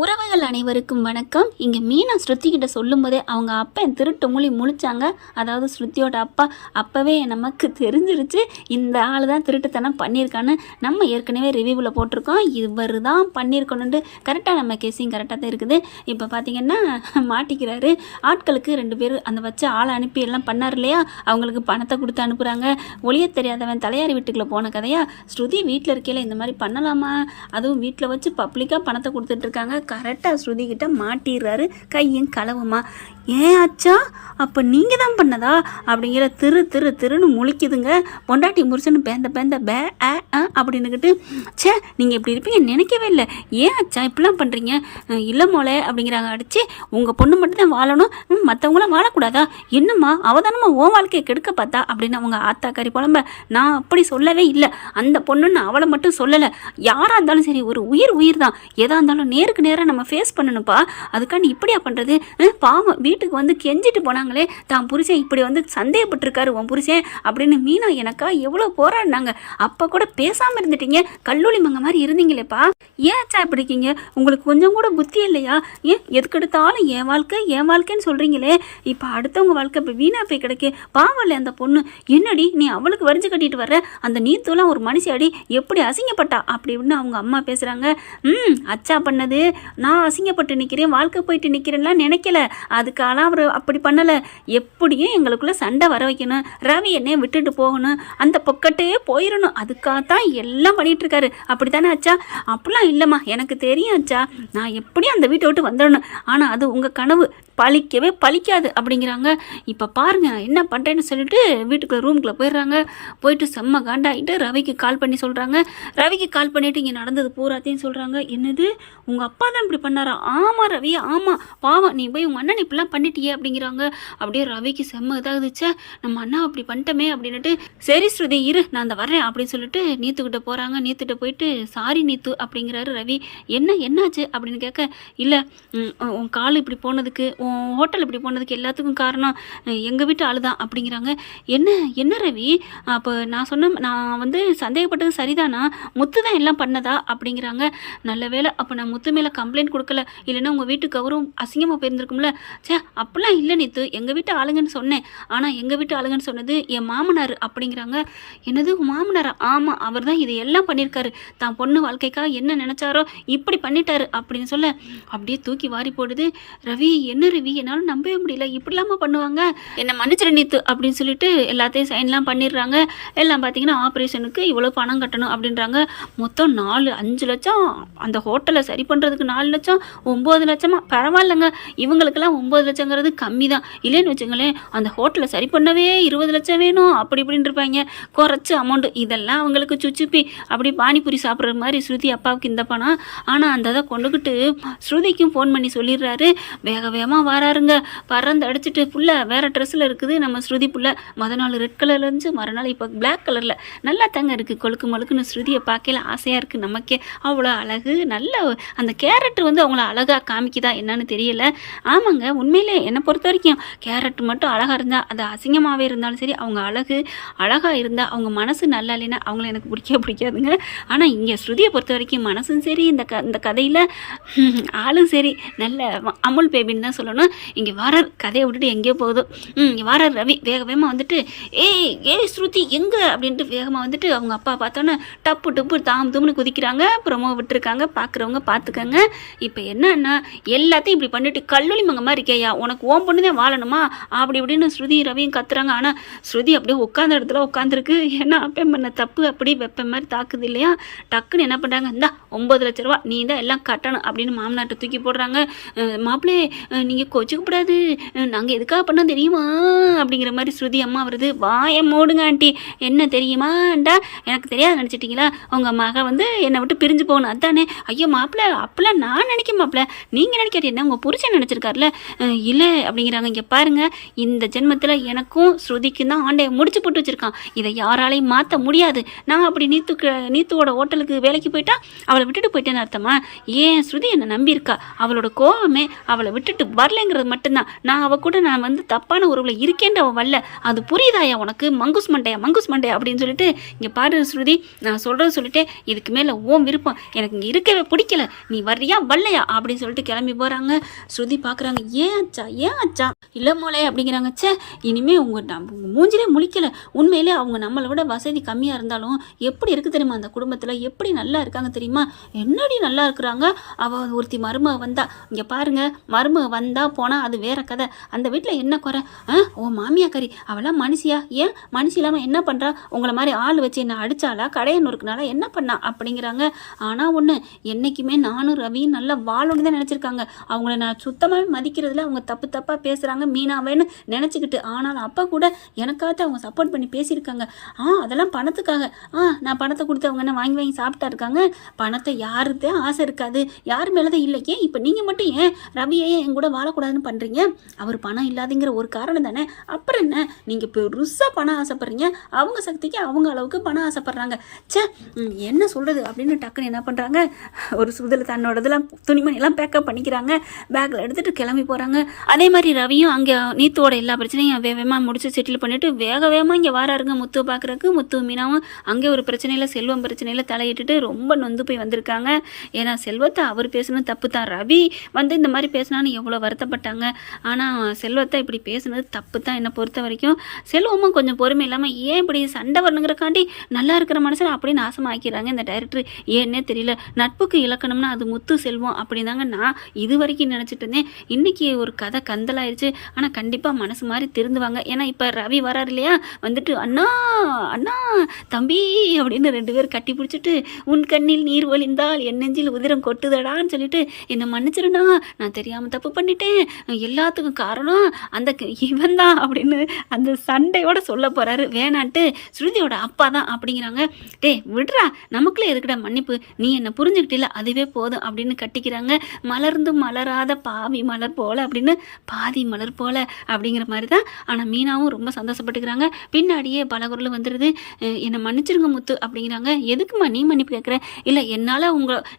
உறவுகள் அனைவருக்கும் வணக்கம். இங்கே மீனா ஸ்ருதிக்கிட்ட சொல்லும்போதே அவங்க அப்பா என் திருட்டு மொழி முழிச்சாங்க. அதாவது ஸ்ருதியோட அப்பா அப்போவே நமக்கு தெரிஞ்சிருச்சு இந்த ஆள் தான் திருட்டுத்தனம் பண்ணியிருக்கான்னு. நம்ம ஏற்கனவே ரிவ்யூவில் போட்டிருக்கோம், இவர் தான் பண்ணியிருக்கணுன்ட்டு. கரெக்டாக நம்ம கேஸையும் கரெக்டாக தான் இருக்குது. இப்போ பார்த்திங்கன்னா மாட்டிக்கிறாரு. ஆட்களுக்கு 2 பேர் அந்த வச்சு ஆளை அனுப்பி எல்லாம் பண்ணார் இல்லையா, அவங்களுக்கு பணத்தை கொடுத்து அனுப்புகிறாங்க. ஒளிய தெரியாதவன் தலையாரி வீட்டுக்குள்ளே போன கதையா. ஸ்ருதி வீட்டில் இருக்கையில் இந்த மாதிரி பண்ணலாமா, அதுவும் வீட்டில் வச்சு பப்ளிக்காக பணத்தை கொடுத்துட்ருக்காங்க. கரெக்டாக ஸ்ருதி கிட்ட மாட்டிடுறாரு. கையும் களவுமா. ஏன் ஆச்சா, அப்போ நீங்கள் தான் பண்ணதா அப்படிங்கிற திருன்னு முழிக்குதுங்க. பொண்டாட்டி முறிச்சுன்னு பேந்த பே அப்படின்னுக்கிட்டு, சே நீங்கள் இப்படி இருப்பீங்க நினைக்கவே இல்லை, ஏன் ஆச்சா இப்படிலாம் பண்ணுறீங்க, இல்லை மோளே அப்படிங்கிறாங்க. அடிச்சு உங்கள் பொண்ணு மட்டும் தான் வாழணும், மற்றவங்களாம் வாழக்கூடாதா, என்னம்மா அவதானமா உன் வாழ்க்கையை கெடுக்க பார்த்தா அப்படின்னு அவங்க ஆத்தாக்காரி புலம்ப. நான் அப்படி சொல்லவே இல்லை, அந்த பொண்ணுன்னு அவளை மட்டும் சொல்லலை, யாராக இருந்தாலும் சரி ஒரு உயிர் தான், எதாக இருந்தாலும் நேருக்கு நேராக நம்ம ஃபேஸ் பண்ணணும்ப்பா, அதுக்காண்டி இப்படியா பண்ணுறது, பாவம் வீட்டுக்கு வந்து கெஞ்சிட்டு போனாங்களே, தான் புருஷன் இப்படி வந்து சந்தேகப்பட்டிருக்காரு உன் புருஷன் அப்படின்னு மீனா எனக்கா எவ்வளோ போராடினாங்க. அப்போ கூட பேசாமல் இருந்துட்டீங்க, கல்லூலி மங்க மாதிரி இருந்தீங்களேப்பா, ஏன்ச்சா இப்படி இருக்கீங்க, உங்களுக்கு கொஞ்சம் கூட புத்தி இல்லையா, ஏன் எதுக்கெடுத்தாலும் என் வாழ்க்கைன்னு சொல்கிறீங்களே, இப்போ அடுத்தவங்க வாழ்க்கை இப்போ வீணா போய் கிடைக்கு, பாவம் இல்லை அந்த பொண்ணு, என்னடி நீ அவளுக்கு வரிஞ்சு கட்டிட்டு வர்ற, அந்த நீத்துலாம் ஒரு மனுஷி அடி எப்படி அசிங்கப்பட்டா அப்படி இப்படின்னு அவங்க அம்மா பேசுகிறாங்க. அச்சா பண்ணது, நான் அசிங்கப்பட்டு நிற்கிறேன், வாழ்க்கை போயிட்டு நிற்கிறேன்லாம் நினைக்கல, அதுக்காலாம் அவர் அப்படி பண்ணலை, எப்படியும் எங்களுக்குள்ளே சண்டை வர வைக்கணும், ரவி என்னைய விட்டுட்டு போகணும், அந்த பொக்கட்டே போயிடணும், அதுக்காகத்தான் எல்லாம் பண்ணிகிட்ருக்காரு, அப்படி தானே ஆச்சா. அப்படிலாம் இல்லைம்மா, எனக்கு தெரியும் ஆச்சா, நான் எப்படியும் அந்த வீட்டை விட்டு வந்துடணும், ஆனால் அது உங்கள் கனவு பழிக்கவே பழிக்காது அப்படிங்கிறாங்க. இப்போ பாருங்க நான் என்ன பண்ணுறேன்னு சொல்லிட்டு வீட்டுக்குள்ளே ரூமுக்குள்ளே போயிடுறாங்க. போயிட்டு செம்ம காண்டாகிட்டு ரவிக்கு கால் பண்ணி சொல்கிறாங்க. ரவிக்கு கால் பண்ணிவிட்டு இங்கே நடந்தது பூராத்தையும் சொல்கிறாங்க. என்னது உங்கள் அப்பா தான் இப்படி பண்ணாரா, ஆமாம் ரவி ஆமாம், பாவம் நீ போய் உங்கள் அண்ணன் இப்படிலாம் பண்ணிட்டியே அப்படிங்கிறாங்க. அப்படியே ரவிக்கு செம்ம இதாகுதுச்சே, நம்ம அண்ணா அப்படி பண்ணிட்டோமே அப்படின்னுட்டு, சரி ஸ்ருதி இரு நான் அந்த வர்றேன் அப்படின்னு சொல்லிட்டு நீத்துக்கிட்ட போகிறாங்க. நீத்துக்கிட்ட போயிட்டு சாரி நீத்து அப்படிங்கிறாரு ரவி. என்னாச்சு அப்படின்னு கேட்க, இல்லை உன் கால் இப்படி போனதுக்கு, உன் ஹோட்டல் இப்படி போனதுக்கு எல்லாத்துக்கும் காரணம் எங்கள் வீட்டு ஆள் தான் அப்படிங்கிறாங்க. என்ன ரவி, அப்போ நான் வந்து சந்தேகப்பட்டது சரிதானா, முத்து தான் எல்லாம் பண்ணதா அப்படிங்கிறாங்க. நல்ல வேலை அப்போ நான் முத்து மேலே கம்ப்ளைண்ட் கொடுக்கல, இல்லைன்னா உங்கள் வீட்டுக்கு அவரும் அசிங்கமாக போயிருந்துருக்கும்ல. சே அப்படிலாம் இல்லை நீத்து, எங்கள் வீட்டு ஆளுங்கன்னு சொன்னேன், ஆனால் எங்கள் வீட்டு ஆளுங்கன்னு சொன்னது என் மாமனார் அப்படிங்கிறாங்க. என்னது மாமனாரா, ஆமாம் அவர் தான் இது எல்லாம் பண்ணியிருக்காரு, தான் பொண்ணு வாழ்க்கைக்காக என்ன நினச்சாரோ இப்படி பண்ணிட்டாரு அப்படின்னு சொல்ல அப்படியே தூக்கி வாரி போடுது. ரவி என்ன ரவி, என்னால் நம்பவே முடியல, இப்படிலாமா பண்ணுவாங்க, என்னை மன்னிச்சிரு நீத்து அப்படின்னு சொல்லிட்டு எல்லாத்தையும் சைன்லாம் பண்ணிடுறாங்க. எல்லாம் பார்த்தீங்கன்னா ஆப்ரேஷனுக்கு இவ்வளோ பணம் கட்டணும் அப்படின்றாங்க. மொத்தம் 5 லட்சம், அந்த ஹோட்டலை சரி பண்ணுறதுக்கு 4 லட்சம், 9 லட்சமா, பரவாயில்லைங்க, இவங்களுக்கெல்லாம் 9 லட்சங்கிறது கம்மி தான், இல்லைன்னு வச்சுங்களேன் அந்த ஹோட்டலை சரி பண்ணவே 20 லட்சம் வேணும் அப்படி இப்படின்னு இருப்பாங்க, குறைச்சி அமௌண்ட்டு. இதெல்லாம் அவங்களுக்கு சுச்சுப்பி, அப்படி பானிபூரி சாப்பிட்ற மாதிரி ஸ்ருதி அப்பாவுக்கு இந்த பணம். ஆனால் அந்த இதை கொண்டுக்கிட்டு ஸ்ருதிக்கும் ஃபோன் பண்ணி சொல்லிடுறாரு. வேகமாக வராருங்க, பறந்து அடிச்சுட்டு புள்ள வேறு ட்ரெஸ்ஸில் இருக்குது நம்ம ஸ்ருதி புள்ள, நாள் ரெட் கலரில் இருந்துச்சு, மறுநாள் இப்போ பிளாக் கலரில் நல்லா தாங்க இருக்குது, கொழுக்கு மொழுக்குன்னு ஸ்ருதியை பார்க்கல ஆசையாக இருக்குது நமக்கே, அவ்வளோ அழகு, நல்ல அந்த கேரக்டர் வந்து அவங்கள அழகாக காமிக்குதா என்னன்னு தெரியல. ஆமாங்க உண்மையிலே என்னை பொறுத்த வரைக்கும் கேரக்டர் மட்டும் அழகாக இருந்தால், அது அசிங்கமாகவே இருந்தாலும் சரி, அவங்க அழகாக இருந்தால், அவங்க மனசு நல்லா இல்லைன்னா அவங்கள எனக்கு பிடிக்காதுங்க. ஆனால் இங்கே ஸ்ருதியை பொறுத்த வரைக்கும் மனசும் சரி, இந்த கதையில் ஆளும் சரி, நல்ல அமுல் பேபின்னு தான் சொல்லணும். இங்கே வரார், கதையை விட்டுட்டு எங்கேயோ போகுதோ, இங்கே வரார் ரவி வேகமாக வந்துட்டு, ஏய் ஸ்ருதி எங்கே அப்படின்ட்டு வேகமாக வந்துட்டு அவங்க அப்பா பார்த்தோன்னே டப்பு தாம்னு குதிக்கிறாங்க. ப்ரொமோ விட்டுருக்காங்க, பார்க்குறவங்க பார்த்துக்கங்க. இப்போ என்னன்னா எல்லாத்தையும் இப்படி பண்ணிட்டு கல்லூலி மங்க மாதிரி இருக்கையா, உனக்கு ஓம் பொண்ணு தான் வாழணுமா அப்படி இப்படின்னு ஸ்ருதி ரவியும் கத்துறாங்க. ஆனால் ஸ்ருதி அப்படியே உட்காந்த இடத்துல உட்காந்துருக்கு. ஏன்னா அப்பன் பண்ண தப்பு அப்படி வெப்ப மாதிரி தாக்குது இல்லையா. டக்குன்னு என்ன பண்ணுறாங்க, இந்தா 9 லட்ச ரூபா நீ தான் எல்லாம் கட்டணும் அப்படின்னு மாமனாட்டை தூக்கி போடுறாங்க. மாப்பிள்ளே நீங்கள் கோச்சிக்கப்படாது, நாங்கள் எதுக்காக பண்ணோம் தெரியுமா அப்படிங்கிற மாதிரி ஸ்ருதி அம்மா வருது. வாயை மூடுங்க ஆண்டி, என்ன தெரியுமாண்டா, எனக்கு தெரியாது நினச்சிட்டிங்களா, உங்கள் மக வந்து என்னை விட்டு பிரிஞ்சு போகணும் அதானே. ஐயோ மாப்பிள்ளை அப்பெல்லாம் நான் நினைக்க மாப்பிள்ளை, நீங்கள் நினைக்காது என்ன, உங்கள் புருஷன் நினச்சிருக்காருல, இல்லை அப்படிங்கிறாங்க. இங்கே பாருங்க, இந்த ஜென்மத்தில் எனக்கும் ஸ்ருதிக்கும் தான் ஆண்டையை முடிச்சு போட்டு வச்சுருக்கான். இதை யாராலையும் மாற்ற முடியாது. நான் அப்படி நீத்துவோட ஹோட்டலுக்கு வேலைக்கு போயிட்டா அவளை விட்டுட்டு போயிட்டேன்னு அர்த்தமா? ஏன் ஸ்ருதி என்னை நம்பியிருக்கா. அவளோட கோவமே அவளை விட்டுட்டு வரலைங்கிறது மட்டும்தான். நான் அவள் கூட நான் வந்து தப்பான உறவில் இருக்கேன்ற அவள் வரல. அது புரியுதாயா உனக்கு? மங்குஸ் மண்டையா அப்படின்னு சொல்லிட்டு, இங்கே பாரு ஸ்ருதி, நான் சொல்கிறது சொல்லிட்டே, இதுக்கு மேலே ஓம் விருப்பம், எனக்கு இங்கே இருக்கவே பிடிக்கல, நீ வர்றியா வரலையா அப்படின்னு சொல்லிட்டு கிளம்பி போகிறாங்க. ஸ்ருதி பார்க்குறாங்க, ஏன் ஆச்சா இல்லை மோளே அப்படிங்கிறாங்க. சே, இனிமேல் உங்கள் மூஞ்சிலே முழிக்கலை. உண்மையிலே அவங்க நம்மளை விட வசதி கம்மியாக இருந்தாலும் எப்படி இருக்குது தெரியுமா? அந்த குடும்பத்தில் எப்படி நல்லா இருக்காங்க தெரியுமா? என்னடி நல்லா இருக்கிறாங்க. அவள் ஒருத்தி மருமக வந்தா, இங்கே பாருங்க, மருமக வந்தா போனால் அது வேற கதை. அந்த வீட்டில் என்ன குறை? ஓ மாமியாக்காரி அவளாம் மனுஷியா? ஏன் மனுஷி இல்லாமல் என்ன பண்ணுறா? உங்களை மாதிரி ஆள் வச்சு என்ன அடித்தாளா? கடையை நொறுக்குனால என்ன பண்ணா அப்படிங்கிறாங்க. ஆனால் ஒன்று, என்றைக்குமே நானும் ரவியும் நல்லா வாழணும்னு தான் நினச்சிருக்காங்க. அவங்கள நான் சுத்தமாகவே மதிக்கிறதுல அவங்க தப்பாக பேசுகிறாங்க மீனாவேன்னு நினச்சிக்கிட்டு. ஆனாலும் அப்பா கூட எனக்காச்சும் அவங்க சப்போர்ட் பண்ணி பேசியிருக்காங்க. அதெல்லாம் பணத்துக்காக. நான் பணத்தை கொடுத்து அவங்க என்ன வாங்கி சாப்பிட்டா இருக்காங்க? பணத்தை யாருதான் ஆசை இருக்காது, யார் மேலதான் இல்லை. ஏன் இப்போ நீங்கள் மட்டும் ஏன் ரவியே என் கூட வாழக்கூடாதுன்னு பண்ணுறீங்க? அவர் பணம் இல்லாதுங்கிற ஒரு காரணம் தானே. அப்புறம் என்ன, நீங்கள் பெருசாக பணம் ஆசைப்படுறீங்க, அவங்க சக்திக்கு அவங்க அளவுக்கு பணம் ஆசைப்படுறாங்க. சே, என்ன சொல்கிறது அப்படின்னு டக்குன்னு என்ன பண்ணுறாங்க, ஒரு சுதில் தன்னோட இதெல்லாம் துணிமணிலாம் பேக்கப் பண்ணிக்கிறாங்க, பேக்கில் எடுத்துகிட்டு கிளம்பி போகிறாங்க. அதே மாதிரி ரவியும் அங்கே நீத்தோட எல்லா பிரச்சனையும் வேகமாக முடிச்சு செட்டில் பண்ணிவிட்டு வேகமாக இங்கே வராருங்க முத்துவை பார்க்குறக்கு. முத்து மீனாவும் அங்கே ஒரு பிரச்சனையில், செல்வம் பிரச்சனையில் தலையிட்டுட்டு ரொம்ப நொந்து போய் வந்திருக்காங்க. ஏன்னா செல்வத்தை அவர் பேசணும் தப்பு தான். ரவி வந்து இந்த மாதிரி பேசினான்னு எவ்வளோ வருத்தப்பட்டாங்க. ஆனால் செல்வத்தை இப்படி பேசுனது தப்பு தான் என்னை பொறுத்த வரைக்கும். செல்வமும் கொஞ்சம் பொறுமை இல்லாமல் ஏன் இப்படி சண்டை வரணுங்கிறக்காண்டி நல்லா இருக்கிற மனுஷனை அப்படி நாசமாக்கிறாங்க இந்த டைரக்டர். ஏன்னே தெரியல. நட்புக்கு இலக்கணம்னா அது முத்து செல்வம் அப்படிதாங்க நான் இது வரைக்கும் நினச்சிட்டு இருந்தேன். இன்றைக்கி ஒரு கதை கந்தலாயிருச்சு. ஆனால் கண்டிப்பாக மனசு மாதிரி திருந்துவாங்க. ஏன்னா இப்போ ரவி வராரு இல்லையா, வந்துட்டு அண்ணா அண்ணா தம்பி அப்படின்னு 2 பேர் கட்டி பிடிச்சிட்டு, உன் கண்ணில் நீர் ஒளிந்தால் என் நெஞ்சில் உதிரம் கொட்டுதடான்னு சொல்லிட்டு, என்னை மன்னிச்சிருண்ணா, நான் தெரியாமல் தப்பு பண்ணிட்டேன், எல்லாத்துக்கும் காரணம் அந்த இவன் தான் அப்படின்னு அந்த சண்டையோட சொல்ல போகிறாரு. வேணான்ட்டு ஸ்ருதியோட அப்பா தான் அப்படிங்கிறாங்க. டே விடுறா, நமக்குள்ளே எதுக்கிட்ட மன்னிப்பு, நீ என்னை புரிஞ்சுக்கிட்டில்ல அதுவே போதும் அப்படின்னு கட்டிக்கிறாங்க. மலர்ந்து மலராத பாவி மலர் போல அப்படின்னு, பாதி மலர் போல அப்படிங்கிற மாதிரி தான். ஆனால் மீனாவும் ரொம்ப சந்தோஷப்பட்டுக்கிறாங்க. பின்னாடியே பலகுரல் வந்துடுது, என்னை மன்னிச்சிருங்க முத்து அப்படிங்கிறாங்க. எதுக்குமா நீ மன்னிப்பு கேட்குற? இல்லை என்னால்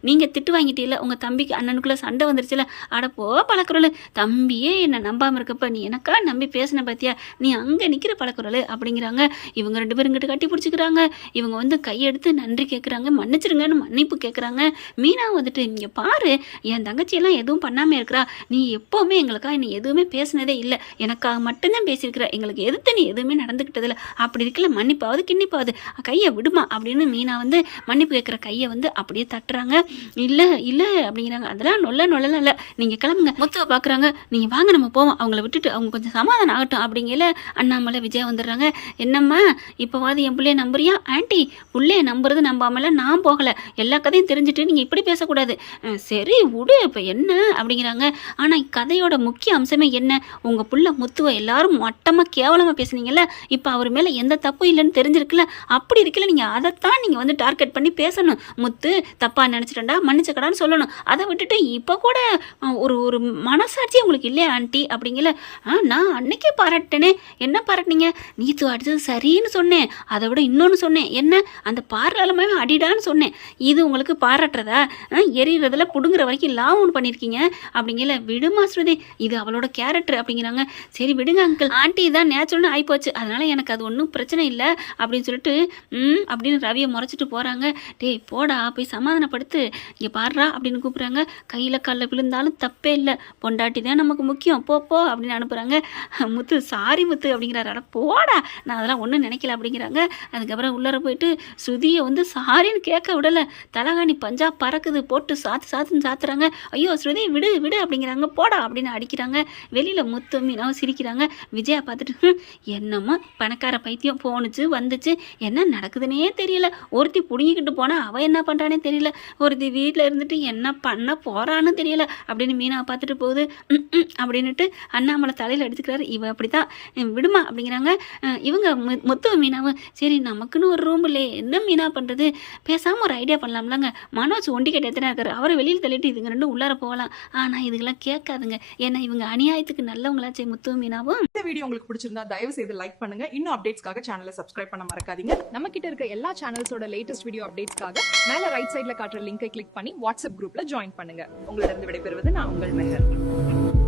நீங்கள் திட்டு வாங்கிட்டீல்ல, உங்கள் தம்பிக்கு அண்ணனுக்குள்ளே சண்டை வந்துருச்சுல, அடப்போ பலக்குரல், தம்பியே என்னை நம்பாமல் இருக்கப்ப நீ எனக்கா நம்பி பேசின பார்த்தியா, நீ அங்கே நிற்கிற பலக்குரல் அப்படிங்கிறாங்க. இவங்க 2 பேரும் இங்கிட்ட கட்டி பிடிச்சிக்கிறாங்க. இவங்க வந்து கையெடுத்து நன்றி கேட்குறாங்க, மன்னிச்சிருங்கன்னு மன்னிப்பு கேட்குறாங்க. மீனா வந்துட்டு, இங்கே பாரு, என் தங்கச்சியெல்லாம் எதுவும் பண்ணாமல் இருக்கிறா, நீ எப்போவுமே எங்களுக்காக நீ எதுவுமே பேசினதே இல்லை, எனக்காக மட்டும்தான் பேசியிருக்கிற, எங்களுக்கு எதிர்த்து நீ எதுவுமே நடந்துக்கிட்டதில்ல, அப்படி இருக்கல மன்னிப்பாவது கிண்ணிப்பாவது கையை விடுமா அப்படின்னு மீனா வந்து மன்னிப்பு கேட்குற கையை வந்து அப்படியே தட்டுறாங்க. இல்லை இல்லை அப்படிங்கிறாங்க. அதெல்லாம் நொல்ல இல்லை, நீங்கள் கிளம்புங்க. முத்துவை பார்க்குறாங்க. நீங்கள் வாங்க நம்ம போவோம், அவங்கள விட்டுட்டு அவங்க கொஞ்சம் சமாதானம் ஆகட்டும் அப்படிங்கல அண்ணாமலை விஜயா வந்துடுறாங்க. என்னம்மா இப்போவாது என் பிள்ளைய நம்புறியா? ஆண்டி, பிள்ளைய நம்புறது நம்பாமல நான் போகலை, எல்லா கதையும் தெரிஞ்சுட்டு நீங்கள் இப்படி பேசக்கூடாது. சரி விடு, இப்போ என்ன அப்படிங்கிறாங்க. ஆனால் கதையோட முக்கிய அம்சமே என்ன, உங்கள் புள்ள முத்துவை எல்லாரும் மட்டமாக கேவலமாக பேசுனீங்கல்ல, இப்போ அவர் மேலே எந்த தப்பும் இல்லைன்னு தெரிஞ்சிருக்குல்ல, அப்படி இருக்கல நீங்கள் அதைத்தான் நீங்கள் வந்து டார்கெட் பண்ணி பேசணும். முத்து தப்பாக நினச்சிட்டா மன்னிச்சக்கடான்னு சொல்லணும். அதை விட்டுட்டு இப்போ கூட ஒரு மனசாட்சி உங்களுக்கு இல்லையா ஆண்டி அப்படிங்கல. நான் அன்னைக்கே பாராட்டேனே. என்ன பாராட்டினீங்க? நீத்து அடித்தது சரின்னு சொன்னேன், அதை விட இன்னொன்று சொன்னேன். என்ன, அந்த பார்லாலமே அடிடான்னு சொன்னேன். இது உங்களுக்கு பாராட்டுறதா? எரியறதில் பிடுங்குற வரைக்கும் லாவும் பண்ணியிருக்கீங்க அப்படிங்கல. விடுமா ஸ்ருதி, இது அவளோட கேரக்டர் அப்படிங்கிறாங்க. சரி விடுங்க அங்கிள், ஆண்டி தான் நேச்சுரல்னு ஆகிப்போச்சு, அதனால் எனக்கு அது ஒன்றும் பிரச்சனை இல்லை அப்படின்னு சொல்லிட்டு அப்படின்னு ரவியை முறைச்சிட்டு போகிறாங்க. டேய் போடா, போய் சமாதானப்படுத்து, இங்கே பாடுறா அப்படின்னு கூப்பிட்றாங்க. கையில் காலில் விழுந்தாலும் தப்பே இல்லை, பொண்டாட்டி தான் நமக்கு முக்கியம், போ அப்படின்னு அனுப்புகிறாங்க. முத்து சாரி முத்து அப்படிங்கிறாரு. அட போடா, நான் அதெல்லாம் ஒன்றும் நினைக்கல அப்படிங்கிறாங்க. அதுக்கப்புறம் உள்ளார போயிட்டு ஸ்ருதியை வந்து சாரின்னு கேட்க விடலை, தலகாணி பஞ்சா பறக்குது, போட்டு சாத்துன்னு சாத்துறாங்க. ஐயோ ஸ்ருதி விடு விடு அப்படிங்கிறாங்க. போடா அப்படின்னு அடிக்கிறாங்க. வெளியில் முத்து மீனாவும் சிரிக்கிறாங்க. விஜயா பார்த்துட்டு, என்னம்மா பணக்கார பைத்தியம் போணுச்சு வந்துச்சு, என்ன நடக்குதுன்னே தெரியல, ஒருத்தி பிடுங்கிக்கிட்டு போனால் அவள் என்ன பண்ணுறானே தெரியல, ஒருத்தி வீட்டில் இருந்துட்டு என்ன பண்ண போகிறான்னு தெரியல அப்படின்னு மீனாவை பார்த்துட்டு போகுது. அப்படின்னுட்டு அண்ணாமலை தலையில் அடிச்சுக்கிறாரு. இவ அப்படி தான், விடுமா அப்படிங்கிறாங்க. இவங்க முத்து மீனாவும், சரி நமக்குன்னு ஒரு ரூம் இல்லையே, என்ன மீனா பண்ணுறது, பேசாமல் ஒரு ஐடியா பண்ணலாம்லங்க, மனோஜ் ஒண்டி கட்ட எத்தனை இருக்காரு, அவரை வெளியில் தள்ளிட்டு இதுங்க 2 உள்ளார போகலாம். ஆனால் இதுக்கெல்லாம் கேட்காதுங்க, ஏன்னா இவங்க அநியாயத்துக்கு நல்லவங்களாச்சே முத்து மீனாவும். இந்த வீடியோ உங்களுக்கு பிடிச்சிருந்தா தயவு செய்து லைக் பண்ணுங்க. இன்னும் அப்டேட்ஸ்க்காக சேனலை சப்ஸ்கிரைப் பண்ண மறக்காதீங்க. நம்ம கிட்ட இருக்க எல்லா சேனல்ஸோட லேட்டஸ்ட் வீடியோ அப்டேட்ஸ்க்காக மேல ரைட் சைடுல காட்டுற லிங்கை கிளிக் பண்ணி வாட்ஸ்அப் குரூப்ல ஜாயின் பண்ணுங்க. உங்களிடம் விடைபெறுவது நான் உங்கள் மெஹர்.